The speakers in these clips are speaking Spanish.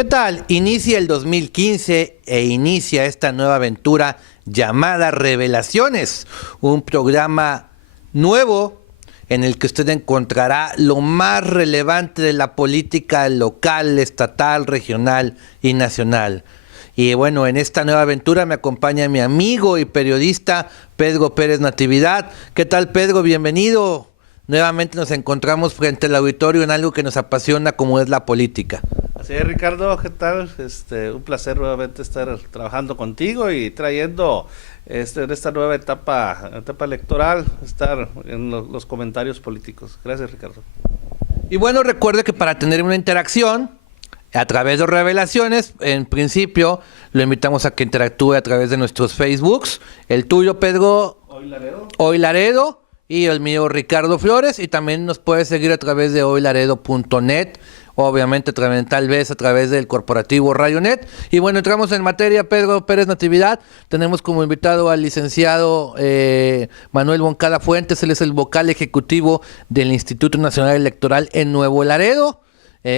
¿Qué tal? Inicia el 2015 e inicia esta nueva aventura llamada Revelaciones, un programa nuevo en el que usted encontrará lo más relevante de la política local, estatal, regional y nacional. Y bueno, en esta nueva aventura me acompaña mi amigo y periodista Pedro Pérez Natividad. ¿Qué tal, Pedro? Bienvenido. Nuevamente nos encontramos frente al auditorio en algo que nos apasiona, como es la política. Así es, Ricardo, ¿qué tal? Un placer nuevamente estar trabajando contigo y trayendo en esta nueva etapa electoral, estar en los comentarios políticos. Gracias, Ricardo. Y bueno, recuerde que para tener una interacción a través de Revelaciones, en principio lo invitamos a que interactúe a través de nuestros Facebooks, el tuyo, Pedro Hoy Laredo, y el mío, Ricardo Flores, y también nos puede seguir a través de hoylaredo.net, obviamente también tal vez a través del corporativo Radionet. Y bueno, entramos en materia. Pedro Pérez Natividad, tenemos como invitado al licenciado Manuel Moncada Fuentes. Él es el vocal ejecutivo del Instituto Nacional Electoral en Nuevo Laredo,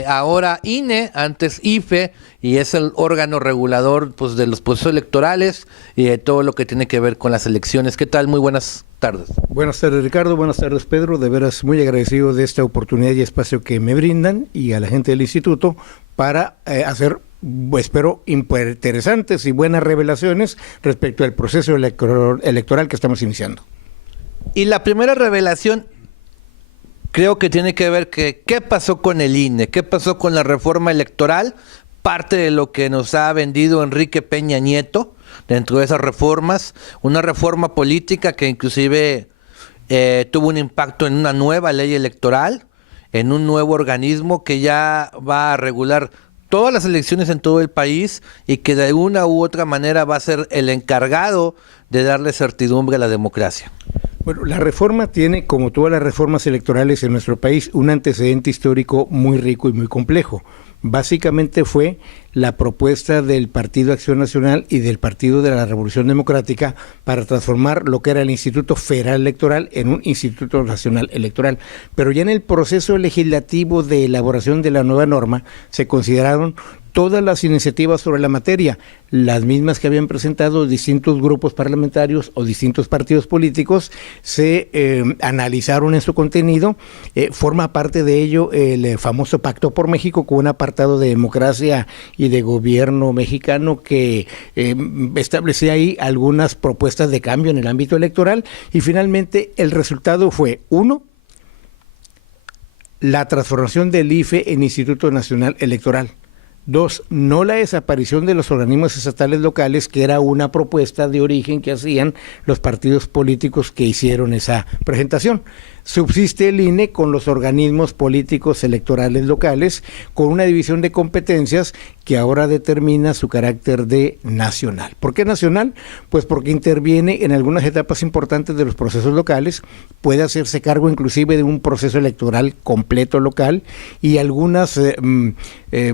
ahora INE, antes IFE, y es el órgano regulador, pues, de los procesos electorales y de todo lo que tiene que ver con las elecciones. ¿Qué tal? Muy buenas tardes. Buenas tardes, Ricardo. Buenas tardes, Pedro. De veras muy agradecido de esta oportunidad y espacio que me brindan y a la gente del instituto para hacer, espero, interesantes y buenas revelaciones respecto al proceso electoral que estamos iniciando. Y la primera revelación creo que tiene que ver que qué pasó con el INE, qué pasó con la reforma electoral, parte de lo que nos ha vendido Enrique Peña Nieto dentro de esas reformas, una reforma política que inclusive tuvo un impacto en una nueva ley electoral, en un nuevo organismo que ya va a regular todas las elecciones en todo el país y que de una u otra manera va a ser el encargado de darle certidumbre a la democracia. Bueno, la reforma tiene, como todas las reformas electorales en nuestro país, un antecedente histórico muy rico y muy complejo. Básicamente fue la propuesta del Partido Acción Nacional y del Partido de la Revolución Democrática para transformar lo que era el Instituto Federal Electoral en un Instituto Nacional Electoral. Pero ya en el proceso legislativo de elaboración de la nueva norma se consideraron todas las iniciativas sobre la materia, las mismas que habían presentado distintos grupos parlamentarios o distintos partidos políticos, se analizaron en su contenido. Forma parte de ello el famoso Pacto por México, con un apartado de democracia y de gobierno mexicano que establecía ahí algunas propuestas de cambio en el ámbito electoral, y finalmente el resultado fue: 1, la transformación del IFE en Instituto Nacional Electoral; 2, no la desaparición de los organismos estatales locales, que era una propuesta de origen que hacían los partidos políticos que hicieron esa presentación. Subsiste el INE con los organismos políticos electorales locales, con una división de competencias que ahora determina su carácter de nacional. ¿Por qué nacional? Pues porque interviene en algunas etapas importantes de los procesos locales, puede hacerse cargo inclusive de un proceso electoral completo local, y algunas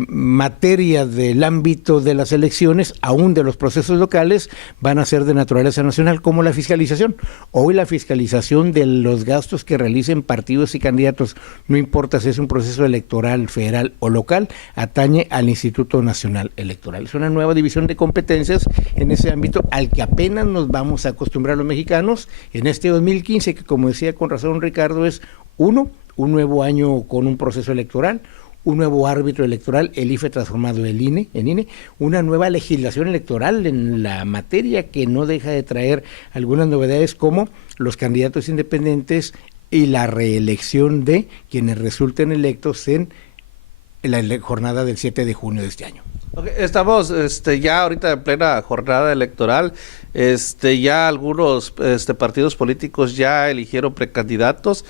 materias del ámbito de las elecciones, aún de los procesos locales, van a ser de naturaleza nacional, como la fiscalización. Hoy la fiscalización de los gastos que realicen partidos y candidatos, no importa si es un proceso electoral federal o local, atañe al Instituto Nacional Electoral. Es una nueva división de competencias en ese ámbito al que apenas nos vamos a acostumbrar los mexicanos en este 2015, que, como decía con razón Ricardo, es un nuevo año con un proceso electoral, un nuevo árbitro electoral, el IFE transformado en INE, una nueva legislación electoral en la materia que no deja de traer algunas novedades, como los candidatos independientes y la reelección de quienes resulten electos en la jornada del 7 de junio de este año. Okay, estamos ya ahorita en plena jornada electoral. Ya algunos partidos políticos ya eligieron precandidatos,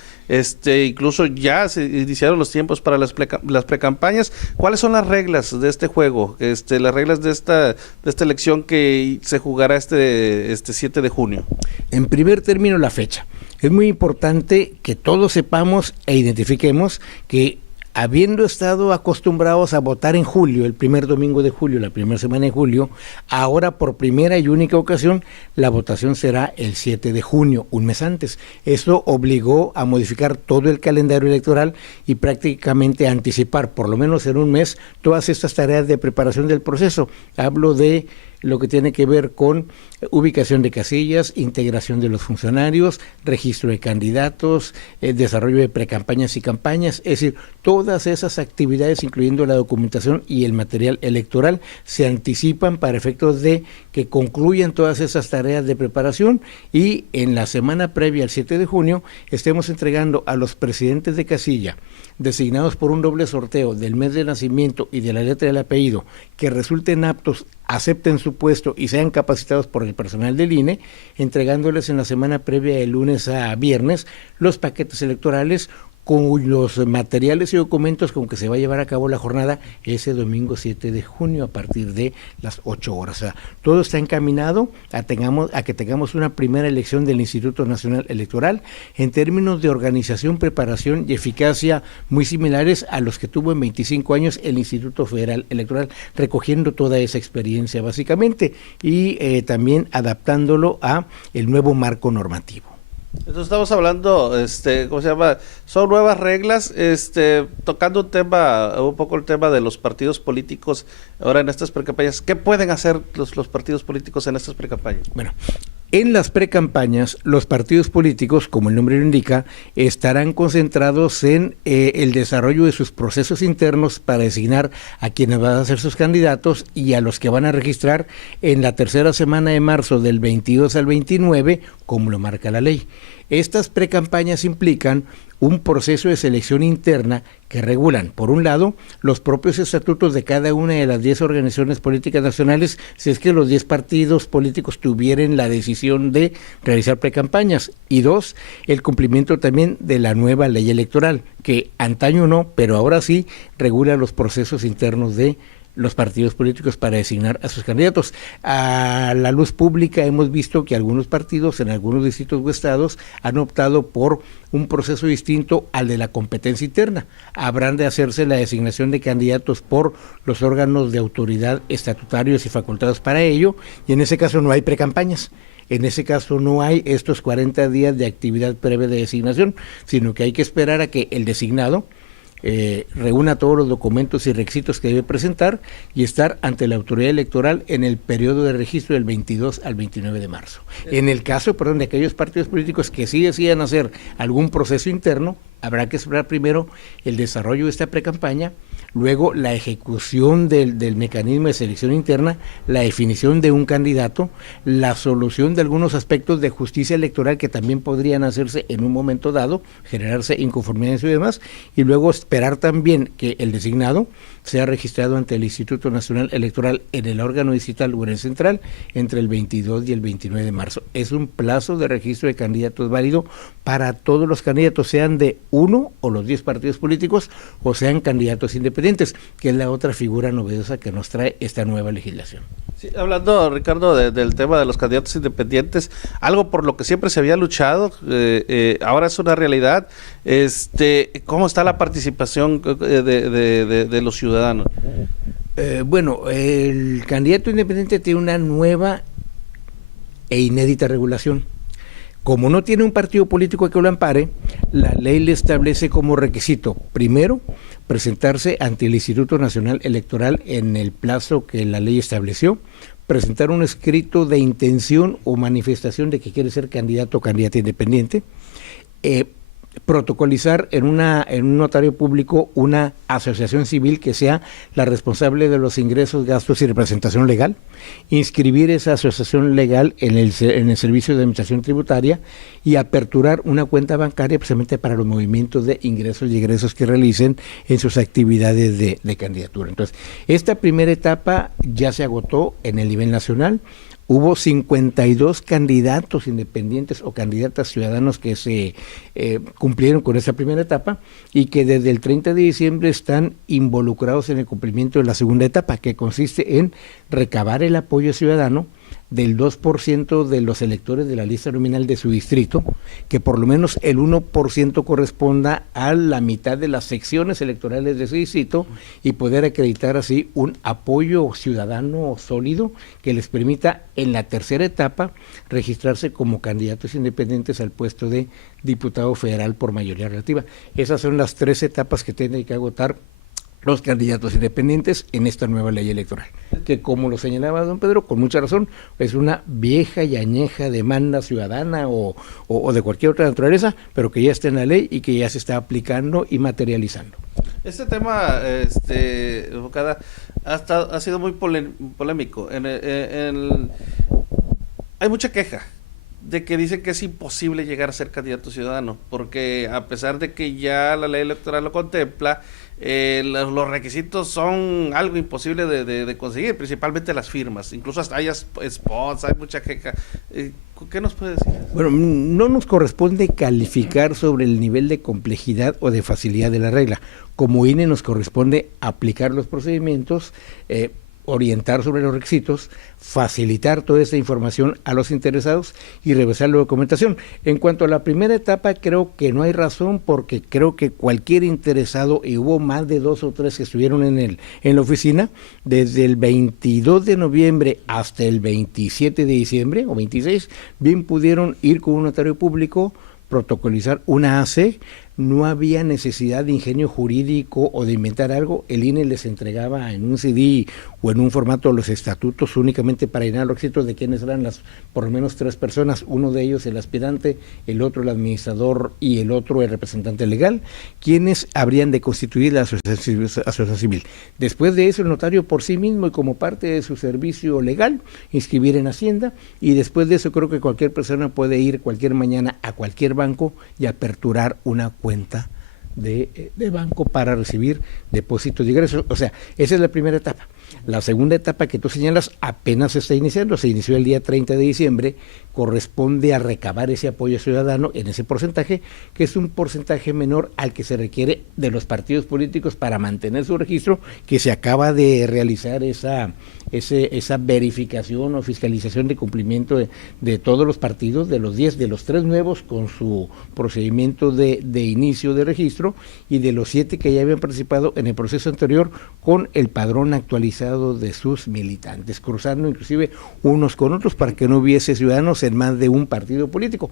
incluso ya se iniciaron los tiempos para las precampañas. ¿Cuáles son las reglas de este juego? Las reglas de esta elección que se jugará este 7 de junio. En primer término, la fecha. Es muy importante que todos sepamos e identifiquemos que habiendo estado acostumbrados a votar en julio, el primer domingo de julio, la primera semana de julio, ahora por primera y única ocasión la votación será el 7 de junio, un mes antes. Esto obligó a modificar todo el calendario electoral y prácticamente a anticipar, por lo menos en un mes, todas estas tareas de preparación del proceso. Hablo de lo que tiene que ver con ubicación de casillas, integración de los funcionarios, registro de candidatos, desarrollo de precampañas y campañas, es decir, todas esas actividades, incluyendo la documentación y el material electoral, se anticipan para efectos de que concluyan todas esas tareas de preparación y en la semana previa al 7 de junio estemos entregando a los presidentes de casilla, designados por un doble sorteo del mes de nacimiento y de la letra del apellido, que resulten aptos, acepten su puesto y sean capacitados por el personal del INE, entregándoles en la semana previa de lunes a viernes los paquetes electorales con los materiales y documentos con que se va a llevar a cabo la jornada ese domingo 7 de junio a partir de las 8 horas. O sea, todo está encaminado a que tengamos una primera elección del Instituto Nacional Electoral en términos de organización, preparación y eficacia muy similares a los que tuvo en 25 años el Instituto Federal Electoral, recogiendo toda esa experiencia básicamente y también adaptándolo a el nuevo marco normativo. Entonces estamos hablando, ¿cómo se llama? Son nuevas reglas, tocando un poco el tema de los partidos políticos ahora en estas precampañas. ¿Qué pueden hacer los partidos políticos en estas precampañas? Bueno, en las precampañas, los partidos políticos, como el nombre lo indica, estarán concentrados en el desarrollo de sus procesos internos para designar a quienes van a ser sus candidatos y a los que van a registrar en la tercera semana de marzo del 22 al 29, como lo marca la ley. Estas precampañas implican un proceso de selección interna que regulan, por un lado, los propios estatutos de cada una de las 10 organizaciones políticas nacionales, si es que los 10 partidos políticos tuvieran la decisión de realizar precampañas, y dos, el cumplimiento también de la nueva ley electoral, que antaño no, pero ahora sí regula los procesos internos de los partidos políticos para designar a sus candidatos. A la luz pública hemos visto que algunos partidos en algunos distritos o estados han optado por un proceso distinto al de la competencia interna. Habrán de hacerse la designación de candidatos por los órganos de autoridad estatutarios y facultados para ello, y en ese caso no hay precampañas. En ese caso no hay estos 40 días de actividad previa de designación, sino que hay que esperar a que el designado reúna todos los documentos y requisitos que debe presentar y estar ante la autoridad electoral en el periodo de registro del 22 al 29 de marzo. En el caso, de aquellos partidos políticos que sí decidan hacer algún proceso interno, habrá que esperar primero el desarrollo de esta precampaña, luego la ejecución del mecanismo de selección interna, la definición de un candidato, la solución de algunos aspectos de justicia electoral que también podrían hacerse en un momento dado, generarse inconformidades y demás, y luego esperar también que el designado sea registrado ante el Instituto Nacional Electoral en el órgano distrital o en el central entre el 22 y el 29 de marzo. Es un plazo de registro de candidatos válido para todos los candidatos, sean de uno o los 10 partidos políticos o sean candidatos independientes, que es la otra figura novedosa que nos trae esta nueva legislación. Sí, hablando, Ricardo, del tema de los candidatos independientes, algo por lo que siempre se había luchado, ahora es una realidad. ¿Cómo está la participación de los ciudadanos? Bueno, el candidato independiente tiene una nueva e inédita regulación. Como no tiene un partido político que lo ampare, la ley le establece como requisito, primero, presentarse ante el Instituto Nacional Electoral en el plazo que la ley estableció, presentar un escrito de intención o manifestación de que quiere ser candidato o candidata independiente, protocolizar en un notario público una asociación civil que sea la responsable de los ingresos, gastos y representación legal, inscribir esa asociación legal en el Servicio de Administración Tributaria y aperturar una cuenta bancaria precisamente para los movimientos de ingresos y egresos que realicen en sus actividades de candidatura. Entonces, esta primera etapa ya se agotó en el nivel nacional. Hubo 52 candidatos independientes o candidatas ciudadanos que se cumplieron con esa primera etapa y que desde el 30 de diciembre están involucrados en el cumplimiento de la segunda etapa, que consiste en recabar el apoyo ciudadano, del 2% de los electores de la lista nominal de su distrito, que por lo menos el 1% corresponda a la mitad de las secciones electorales de su distrito y poder acreditar así un apoyo ciudadano sólido que les permita en la tercera etapa registrarse como candidatos independientes al puesto de diputado federal por mayoría relativa. Esas son las 3 etapas que tienen que agotar los candidatos independientes en esta nueva ley electoral, que como lo señalaba don Pedro, con mucha razón, es una vieja y añeja demanda ciudadana o de cualquier otra naturaleza, pero que ya está en la ley y que ya se está aplicando y materializando. Este tema, Bocada, ha sido muy polémico. Hay mucha queja de que dicen que es imposible llegar a ser candidato ciudadano, porque a pesar de que ya la ley electoral lo contempla, los requisitos son algo imposible de conseguir, principalmente las firmas, incluso hasta hay spots, hay mucha queja. ¿Qué nos puede decir? Bueno, no nos corresponde calificar sobre el nivel de complejidad o de facilidad de la regla. Como INE nos corresponde aplicar los procedimientos, orientar sobre los requisitos, facilitar toda esta información a los interesados y revisar la documentación. En cuanto a la primera etapa, creo que no hay razón, porque creo que cualquier interesado, y hubo más de 2 o 3 que estuvieron en la oficina, desde el 22 de noviembre hasta el 27 de diciembre o 26, bien pudieron ir con un notario público, protocolizar una AC, no había necesidad de ingenio jurídico o de inventar algo, el INE les entregaba en un CD o en un formato los estatutos únicamente para llenar los requisitos de quiénes eran las por lo menos 3 personas, uno de ellos el aspirante, el otro el administrador y el otro el representante legal, quienes habrían de constituir la asociación civil. Después de eso el notario por sí mismo y como parte de su servicio legal, inscribir en Hacienda, y después de eso creo que cualquier persona puede ir cualquier mañana a cualquier banco y aperturar una cuenta de banco para recibir depósitos de ingresos. O sea, esa es la primera etapa. La segunda etapa que tú señalas apenas se está iniciando, se inició el día 30 de diciembre, corresponde a recabar ese apoyo ciudadano en ese porcentaje, que es un porcentaje menor al que se requiere de los partidos políticos para mantener su registro, que se acaba de realizar esa verificación o fiscalización de cumplimiento de todos los partidos, de los 10, de los 3 nuevos con su procedimiento de inicio de registro, y de los 7 que ya habían participado en el proceso anterior con el padrón actualizado de sus militantes, cruzando inclusive unos con otros para que no hubiese ciudadanos en más de un partido político,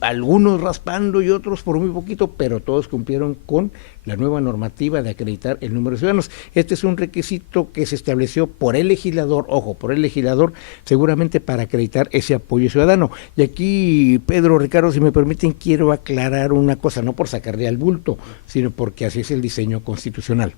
algunos raspando y otros por muy poquito, pero todos cumplieron con la nueva normativa de acreditar el número de ciudadanos. Este es un requisito que se estableció por el legislador, por el legislador, seguramente para acreditar ese apoyo ciudadano. Y aquí, Pedro, Ricardo, si me permiten, quiero aclarar una cosa, no por sacarle al bulto, sino porque así es el diseño constitucional.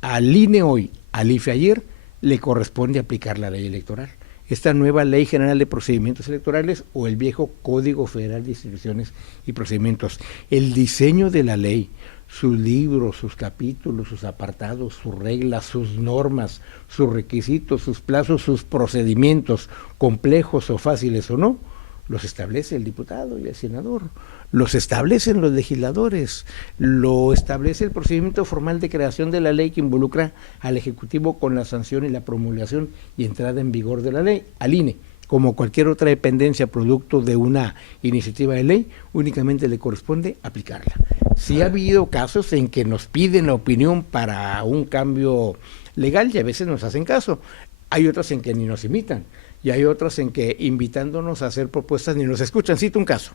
Al INE hoy, al IFE ayer, le corresponde aplicar la ley electoral. Esta nueva Ley General de Procedimientos Electorales o el viejo Código Federal de Instituciones y Procedimientos. El diseño de la ley, sus libros, sus capítulos, sus apartados, sus reglas, sus normas, sus requisitos, sus plazos, sus procedimientos, complejos o fáciles o no, los establece el diputado y el senador, los establecen los legisladores, lo establece el procedimiento formal de creación de la ley que involucra al Ejecutivo con la sanción y la promulgación y entrada en vigor de la ley, al INE. Como cualquier otra dependencia producto de una iniciativa de ley, únicamente le corresponde aplicarla. Sí ha habido casos en que nos piden la opinión para un cambio legal y a veces nos hacen caso. Hay otras en que ni nos imitan y hay otras en que invitándonos a hacer propuestas ni nos escuchan. Cito un caso.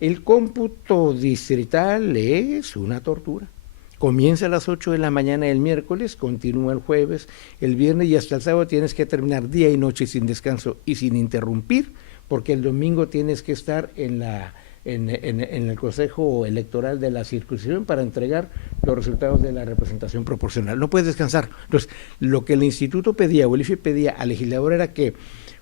El cómputo distrital es una tortura. Comienza a las 8 de la mañana el miércoles, continúa el jueves, el viernes y hasta el sábado tienes que terminar día y noche sin descanso y sin interrumpir, porque el domingo tienes que estar en el Consejo Electoral de la circunscripción para entregar los resultados de la representación proporcional. No puedes descansar. Entonces, lo que el instituto pedía o el IFE pedía al legislador era que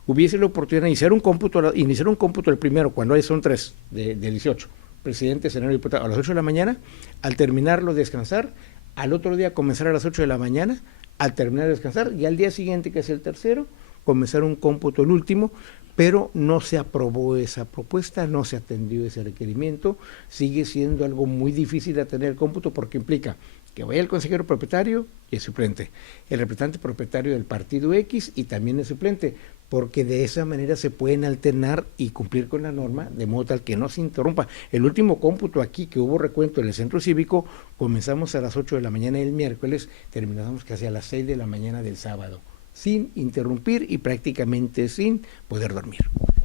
hubiese la oportunidad de iniciar un cómputo el primero, cuando son 3 de 18, presidente, senador y diputado, a las 8 de la mañana, al terminarlo descansar, al otro día comenzar a las 8 de la mañana, al terminar de descansar, y al día siguiente, que es el tercero, comenzar un cómputo el último, pero no se aprobó esa propuesta, no se atendió ese requerimiento, sigue siendo algo muy difícil de atender el cómputo porque implica que vaya el consejero propietario y el suplente, el representante propietario del partido X y también el suplente, porque de esa manera se pueden alternar y cumplir con la norma de modo tal que no se interrumpa. El último cómputo aquí que hubo recuento en el centro cívico, comenzamos a las 8 de la mañana del miércoles, terminamos casi a las 6 de la mañana del sábado, sin interrumpir y prácticamente sin poder dormir.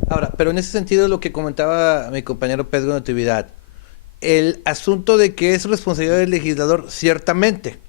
Ahora, pero en ese sentido lo que comentaba mi compañero Pedro Natividad, el asunto de que es responsabilidad del legislador, ciertamente,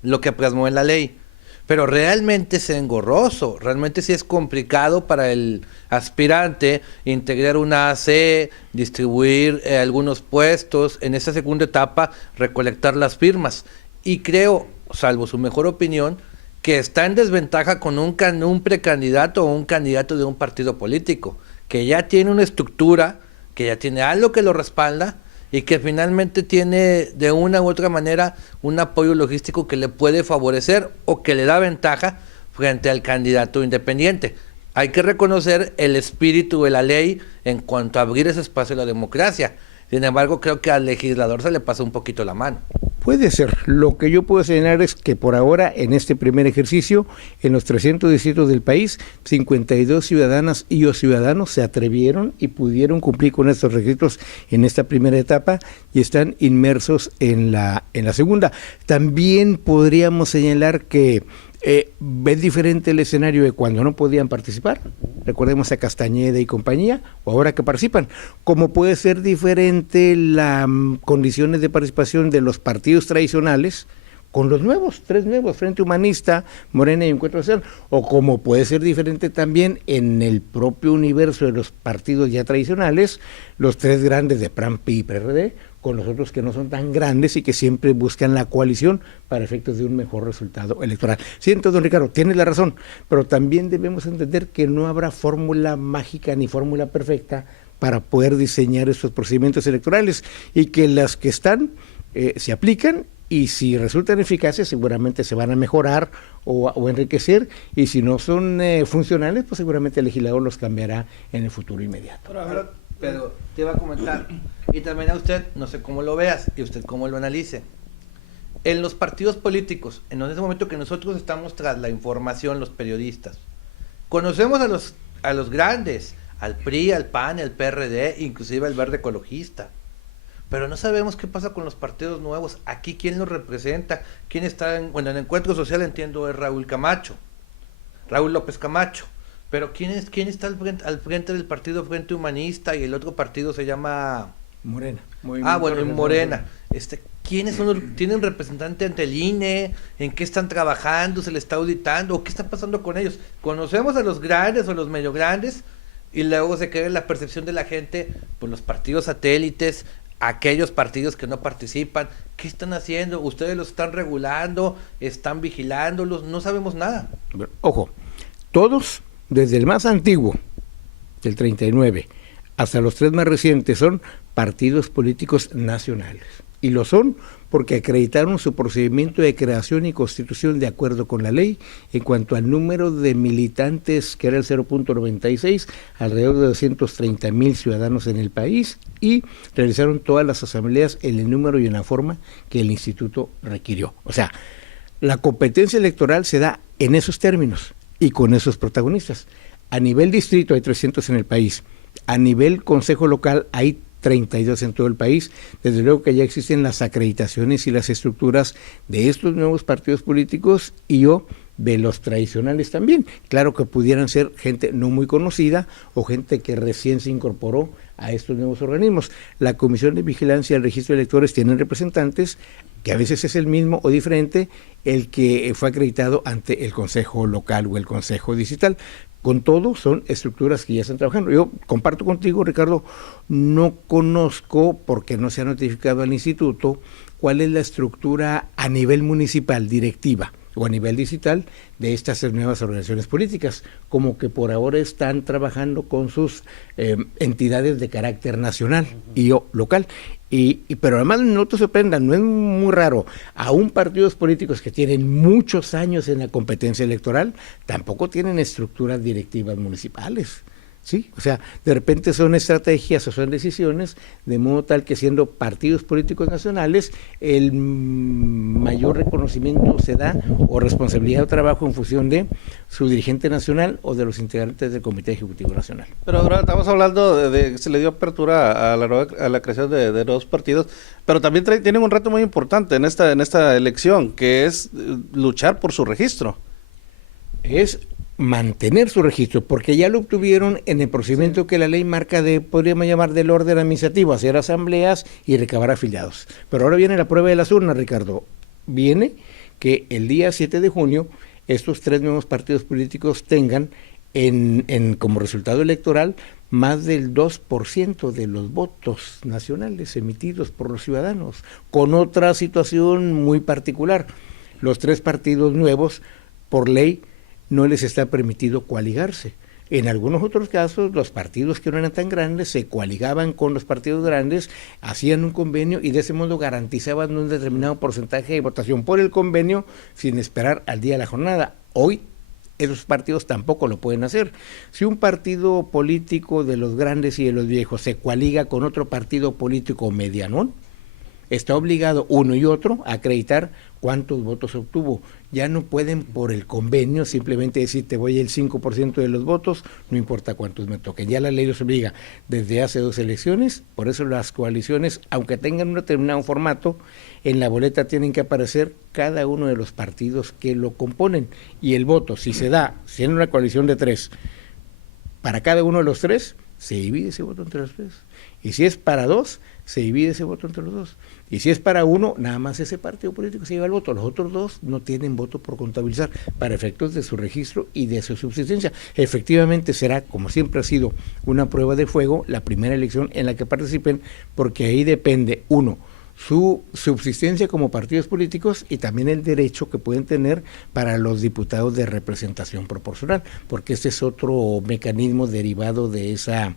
lo que plasmó en la ley, pero realmente es engorroso, realmente sí es complicado para el aspirante integrar una AC, distribuir algunos puestos, en esa segunda etapa recolectar las firmas. Y creo, salvo su mejor opinión, que está en desventaja con un precandidato o un candidato de un partido político, que ya tiene una estructura, que ya tiene algo que lo respalda, y que finalmente tiene de una u otra manera un apoyo logístico que le puede favorecer o que le da ventaja frente al candidato independiente. Hay que reconocer el espíritu de la ley en cuanto a abrir ese espacio a la democracia. Sin embargo, creo que al legislador se le pasa un poquito la mano. Puede ser. Lo que yo puedo señalar es que por ahora, en este primer ejercicio, en los 300 distritos del país, 52 ciudadanas y o ciudadanos se atrevieron y pudieron cumplir con estos requisitos en esta primera etapa y están inmersos en la segunda. También podríamos señalar que es diferente el escenario de cuando no podían participar, recordemos a Castañeda y compañía, o ahora que participan, como puede ser diferente las condiciones de participación de los partidos tradicionales con los nuevos, 3 nuevos, Frente Humanista, Morena y Encuentro Social, o como puede ser diferente también en el propio universo de los partidos ya tradicionales, los 3 grandes de PRAN, PRI y PRD, con los otros que no son tan grandes y que siempre buscan la coalición para efectos de un mejor resultado electoral. Siento, don Ricardo, tienes la razón, pero también debemos entender que no habrá fórmula mágica ni fórmula perfecta para poder diseñar estos procedimientos electorales y que las que están se aplican y si resultan eficaces seguramente se van a mejorar o enriquecer y si no son funcionales pues seguramente el legislador los cambiará en el futuro inmediato. Ahora, Pedro, te iba a comentar, y también a usted, no sé cómo lo veas y usted cómo lo analice. En los partidos políticos, en ese momento que nosotros estamos tras la información, los periodistas, conocemos a los grandes, al PRI, al PAN, al PRD, inclusive al Verde Ecologista, pero no sabemos qué pasa con los partidos nuevos. Aquí, ¿quién los representa? ¿Quién está en Encuentro Social? Entiendo, es Raúl López Camacho. Pero ¿quién está al frente del partido Frente Humanista y el otro partido se llama Morena? Morena. ¿Quiénes tienen representante ante el INE? ¿En qué están trabajando? ¿Se le está auditando? ¿O qué está pasando con ellos? Conocemos a los grandes o los medio grandes y luego se crea la percepción de la gente por los partidos satélites, aquellos partidos que no participan. ¿Qué están haciendo? ¿Ustedes los están regulando? ¿Están vigilándolos? No sabemos nada. Ojo, todos, desde el más antiguo, del 39, hasta los 3 más recientes, son partidos políticos nacionales. Y lo son porque acreditaron su procedimiento de creación y constitución de acuerdo con la ley en cuanto al número de militantes, que era el 0.96, alrededor de 230,000 ciudadanos en el país, y realizaron todas las asambleas en el número y en la forma que el instituto requirió. O sea, la competencia electoral se da en esos términos y con esos protagonistas. A nivel distrito hay 300 en el país, a nivel consejo local hay 32 en todo el país. Desde luego que ya existen las acreditaciones y las estructuras de estos nuevos partidos políticos y de los tradicionales también. Claro que pudieran ser gente no muy conocida o gente que recién se incorporó a estos nuevos organismos. La Comisión de Vigilancia del Registro de Electores tiene representantes que a veces es el mismo o diferente el que fue acreditado ante el Consejo Local o el Consejo Distrital. Con todo, son estructuras que ya están trabajando. Yo comparto contigo, Ricardo, no conozco, porque no se ha notificado al instituto, cuál es la estructura a nivel municipal, directiva, o a nivel digital, de estas nuevas organizaciones políticas, como que por ahora están trabajando con sus entidades de carácter nacional y local. Pero además no te sorprendan, no es muy raro, aún partidos políticos que tienen muchos años en la competencia electoral, tampoco tienen estructuras directivas municipales. ¿sí? O sea, de repente son estrategias o son decisiones de modo tal que siendo partidos políticos nacionales, el mayor reconocimiento se da o responsabilidad de trabajo en función de su dirigente nacional o de los integrantes del Comité Ejecutivo Nacional. Pero ahora estamos hablando de que se le dio apertura a la creación de nuevos partidos, pero también tienen un reto muy importante en esta elección, que es luchar por su registro. Es mantener su registro, porque ya lo obtuvieron en el procedimiento que la ley marca podríamos llamar del orden administrativo, hacer asambleas y recabar afiliados. Pero ahora viene la prueba de las urnas, Ricardo. Viene que el día 7 de junio estos 3 nuevos partidos políticos tengan como resultado electoral más del 2% de los votos nacionales emitidos por los ciudadanos, con otra situación muy particular. Los 3 partidos nuevos, por ley, no les está permitido coaligarse. En algunos otros casos, los partidos que no eran tan grandes se coaligaban con los partidos grandes, hacían un convenio y de ese modo garantizaban un determinado porcentaje de votación por el convenio sin esperar al día de la jornada. Hoy esos partidos tampoco lo pueden hacer. Si un partido político de los grandes y de los viejos se coaliga con otro partido político medianón, está obligado uno y otro a acreditar cuántos votos obtuvo. Ya no pueden por el convenio simplemente decir te voy el 5% de los votos, no importa cuántos me toquen. Ya la ley los obliga desde hace 2 elecciones, por eso las coaliciones, aunque tengan un determinado formato, en la boleta tienen que aparecer cada uno de los partidos que lo componen. Y el voto, si se da, siendo una coalición de 3, para cada uno de los 3, se divide ese voto entre los 3. Y si es para 2, se divide ese voto entre los 2. Y si es para 1, nada más ese partido político se lleva el voto. Los otros 2 no tienen voto por contabilizar para efectos de su registro y de su subsistencia. Efectivamente será, como siempre ha sido, una prueba de fuego la primera elección en la que participen, porque ahí depende, 1, su subsistencia como partidos políticos y también el derecho que pueden tener para los diputados de representación proporcional, porque este es otro mecanismo derivado de ese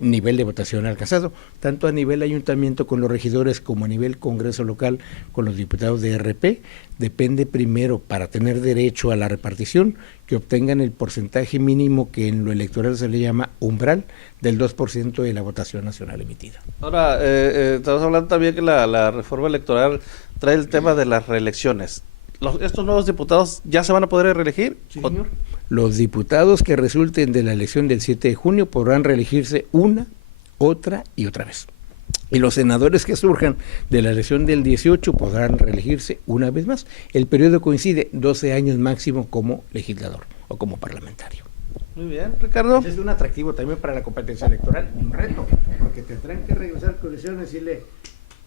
nivel de votación alcanzado, tanto a nivel ayuntamiento con los regidores como a nivel congreso local con los diputados de RP. Depende primero, para tener derecho a la repartición, que obtengan el porcentaje mínimo que en lo electoral se le llama umbral del 2% de la votación nacional emitida. Ahora, estamos hablando también que la reforma electoral trae el tema de las reelecciones. ¿Estos nuevos diputados ya se van a poder reelegir? Sí, señor. Los diputados que resulten de la elección del 7 de junio podrán reelegirse una, otra y otra vez. Y los senadores que surjan de la elección del 18 podrán reelegirse una vez más. El periodo coincide 12 años máximo como legislador o como parlamentario. Muy bien, Ricardo. Es un atractivo también para la competencia electoral, un reto, porque tendrán que regresar con elecciones y decirle,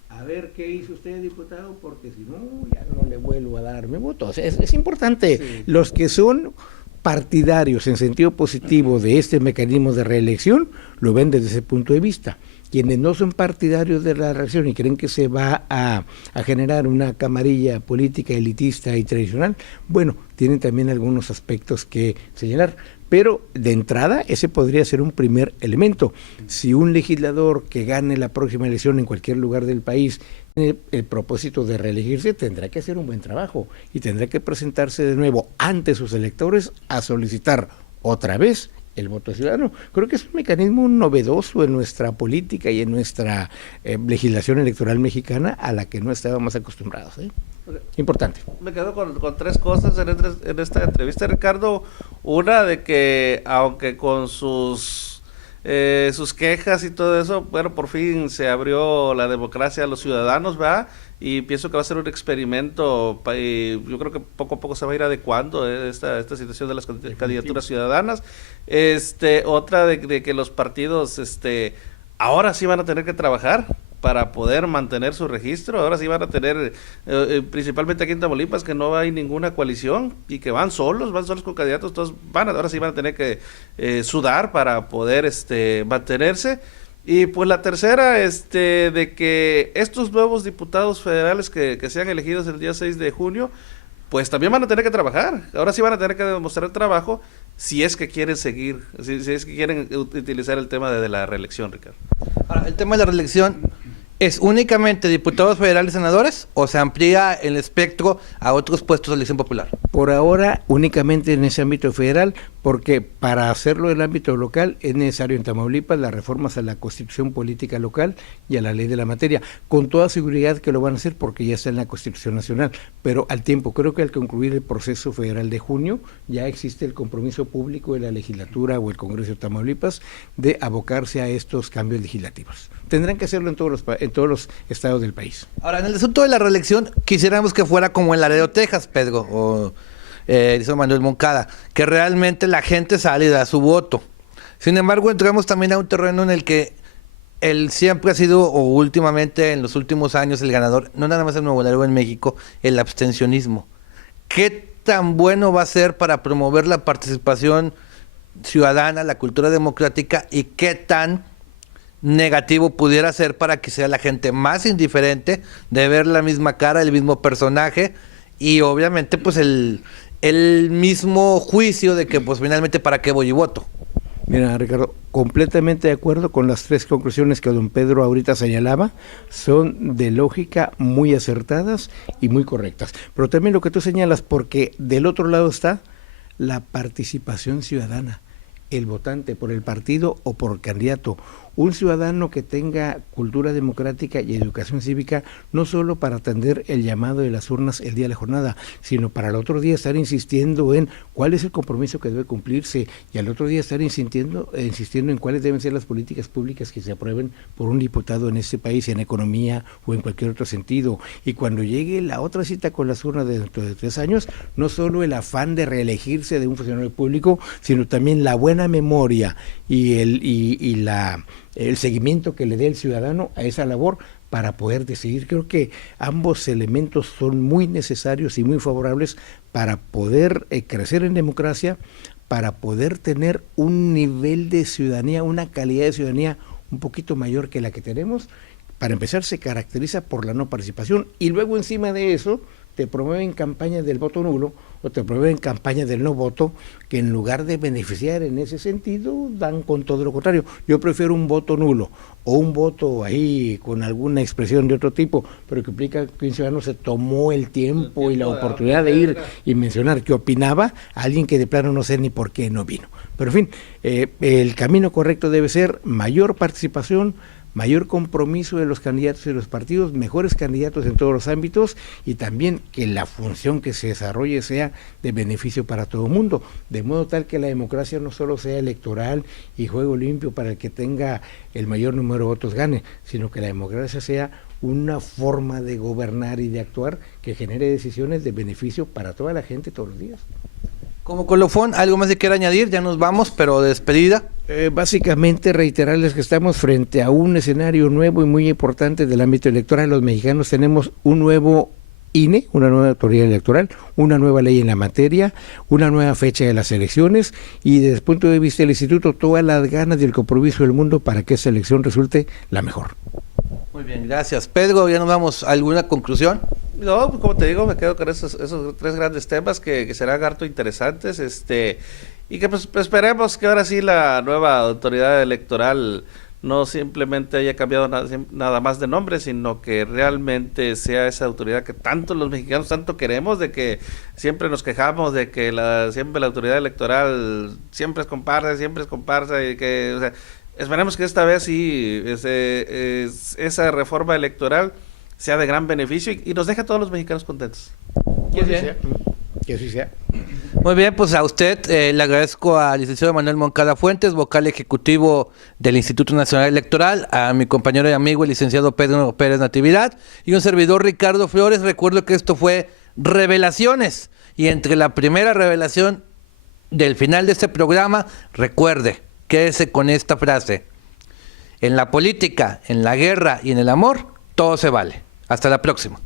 a ver qué hizo usted, diputado, porque si no, ya no le vuelvo a dar mi voto. O sea, es importante. Sí. Los que son partidarios en sentido positivo de este mecanismo de reelección lo ven desde ese punto de vista. Quienes no son partidarios de la reelección y creen que se va a generar una camarilla política elitista y tradicional, bueno, tienen también algunos aspectos que señalar. Pero de entrada ese podría ser un primer elemento. Si un legislador que gane la próxima elección en cualquier lugar del país tiene el propósito de reelegirse, tendrá que hacer un buen trabajo y tendrá que presentarse de nuevo ante sus electores a solicitar otra vez el voto ciudadano. Creo que es un mecanismo novedoso en nuestra política y en nuestra legislación electoral mexicana a la que no estábamos acostumbrados. Importante. Me quedo con 3 cosas en esta entrevista, Ricardo. Una, de que aunque con sus quejas y todo eso, bueno, por fin se abrió la democracia a los ciudadanos, ¿verdad? Y pienso que va a ser un experimento, y yo creo que poco a poco se va a ir adecuando esta situación de las candidaturas ciudadanas. Otra de que los partidos ahora sí van a tener que trabajar para poder mantener su registro. Ahora sí van a tener, principalmente aquí en Tamaulipas, que no hay ninguna coalición y que van solos con candidatos, todos ahora sí van a tener que sudar para poder mantenerse. Y pues la tercera, de que estos nuevos diputados federales que sean elegidos el día 6 de junio, pues también van a tener que trabajar. Ahora sí van a tener que demostrar trabajo si es que quieren seguir, si es que quieren utilizar el tema de la reelección, Ricardo. Ahora, el tema de la reelección, ¿es únicamente diputados federales y senadores o se amplía el espectro a otros puestos de elección popular? Por ahora, únicamente en ese ámbito federal, porque para hacerlo en el ámbito local es necesario en Tamaulipas las reformas a la Constitución Política Local y a la ley de la materia. Con toda seguridad que lo van a hacer porque ya está en la Constitución Nacional, pero al tiempo, creo que al concluir el proceso federal de junio, ya existe el compromiso público de la legislatura o el Congreso de Tamaulipas de abocarse a estos cambios legislativos. Tendrán que hacerlo en todos los estados del país. Ahora, en el asunto de la reelección, quisiéramos que fuera como en Laredo, Texas, Pedro, o dice Manuel Moncada, que realmente la gente sale y da su voto. Sin embargo, entramos también a un terreno en el que él siempre ha sido, o últimamente, en los últimos años, el ganador, no nada más en Nuevo Laredo, en México, el abstencionismo. ¿Qué tan bueno va a ser para promover la participación ciudadana, la cultura democrática, y qué tan negativo pudiera ser para que sea la gente más indiferente de ver la misma cara, el mismo personaje y obviamente pues el mismo juicio de que pues finalmente para qué voy y voto? Mira, Ricardo, completamente de acuerdo con las tres conclusiones que don Pedro ahorita señalaba, son de lógica muy acertadas y muy correctas. Pero también lo que tú señalas, porque del otro lado está la participación ciudadana, el votante por el partido o por el candidato. Un ciudadano que tenga cultura democrática y educación cívica, no solo para atender el llamado de las urnas el día de la jornada, sino para el otro día estar insistiendo en cuál es el compromiso que debe cumplirse y al otro día estar insistiendo en cuáles deben ser las políticas públicas que se aprueben por un diputado en este país, en economía o en cualquier otro sentido. Y cuando llegue la otra cita con las urnas dentro de 3 años, no solo el afán de reelegirse de un funcionario público, sino también la buena memoria y el seguimiento que le dé el ciudadano a esa labor para poder decidir. Creo que ambos elementos son muy necesarios y muy favorables para poder crecer en democracia, para poder tener un nivel de ciudadanía, una calidad de ciudadanía un poquito mayor que la que tenemos. Para empezar, se caracteriza por la no participación y luego encima de eso te promueven campañas del voto nulo o te promueven campañas del no voto que en lugar de beneficiar en ese sentido dan con todo lo contrario. Yo prefiero un voto nulo o un voto ahí con alguna expresión de otro tipo, pero que implica que un ciudadano se tomó el tiempo y la oportunidad de ir y mencionar qué opinaba a alguien que de plano no sé ni por qué no vino. Pero en fin, el camino correcto debe ser mayor participación, mayor compromiso de los candidatos y de los partidos, mejores candidatos en todos los ámbitos y también que la función que se desarrolle sea de beneficio para todo el mundo, de modo tal que la democracia no solo sea electoral y juego limpio para el que tenga el mayor número de votos gane, sino que la democracia sea una forma de gobernar y de actuar que genere decisiones de beneficio para toda la gente todos los días. Como colofón, ¿algo más que quiera añadir? Ya nos vamos, pero de despedida. Básicamente reiterarles que estamos frente a un escenario nuevo y muy importante del ámbito electoral. Los mexicanos tenemos un nuevo INE, una nueva autoridad electoral, una nueva ley en la materia, una nueva fecha de las elecciones y desde el punto de vista del instituto todas las ganas y el compromiso del mundo para que esa elección resulte la mejor. Muy bien, gracias. Pedro, ya nos vamos. ¿Alguna conclusión? No, pues como te digo, me quedo con esos 3 grandes temas que serán harto interesantes, y que pues esperemos que ahora sí la nueva autoridad electoral no simplemente haya cambiado nada más de nombre, sino que realmente sea esa autoridad que tanto los mexicanos tanto queremos, de que siempre nos quejamos de que siempre la autoridad electoral siempre es comparsa y que, o sea, esperemos que esta vez sí esa reforma electoral sea de gran beneficio y nos deje a todos los mexicanos contentos. Que así sea. Muy bien, pues a usted le agradezco al licenciado Manuel Moncada Fuentes, vocal ejecutivo del Instituto Nacional Electoral, a mi compañero y amigo el licenciado Pedro Pérez Natividad y un servidor Ricardo Flores. Recuerdo que esto fue Revelaciones y entre la primera revelación del final de este programa, recuerde, quédese con esta frase: en la política, en la guerra y en el amor, todo se vale. Hasta la próxima.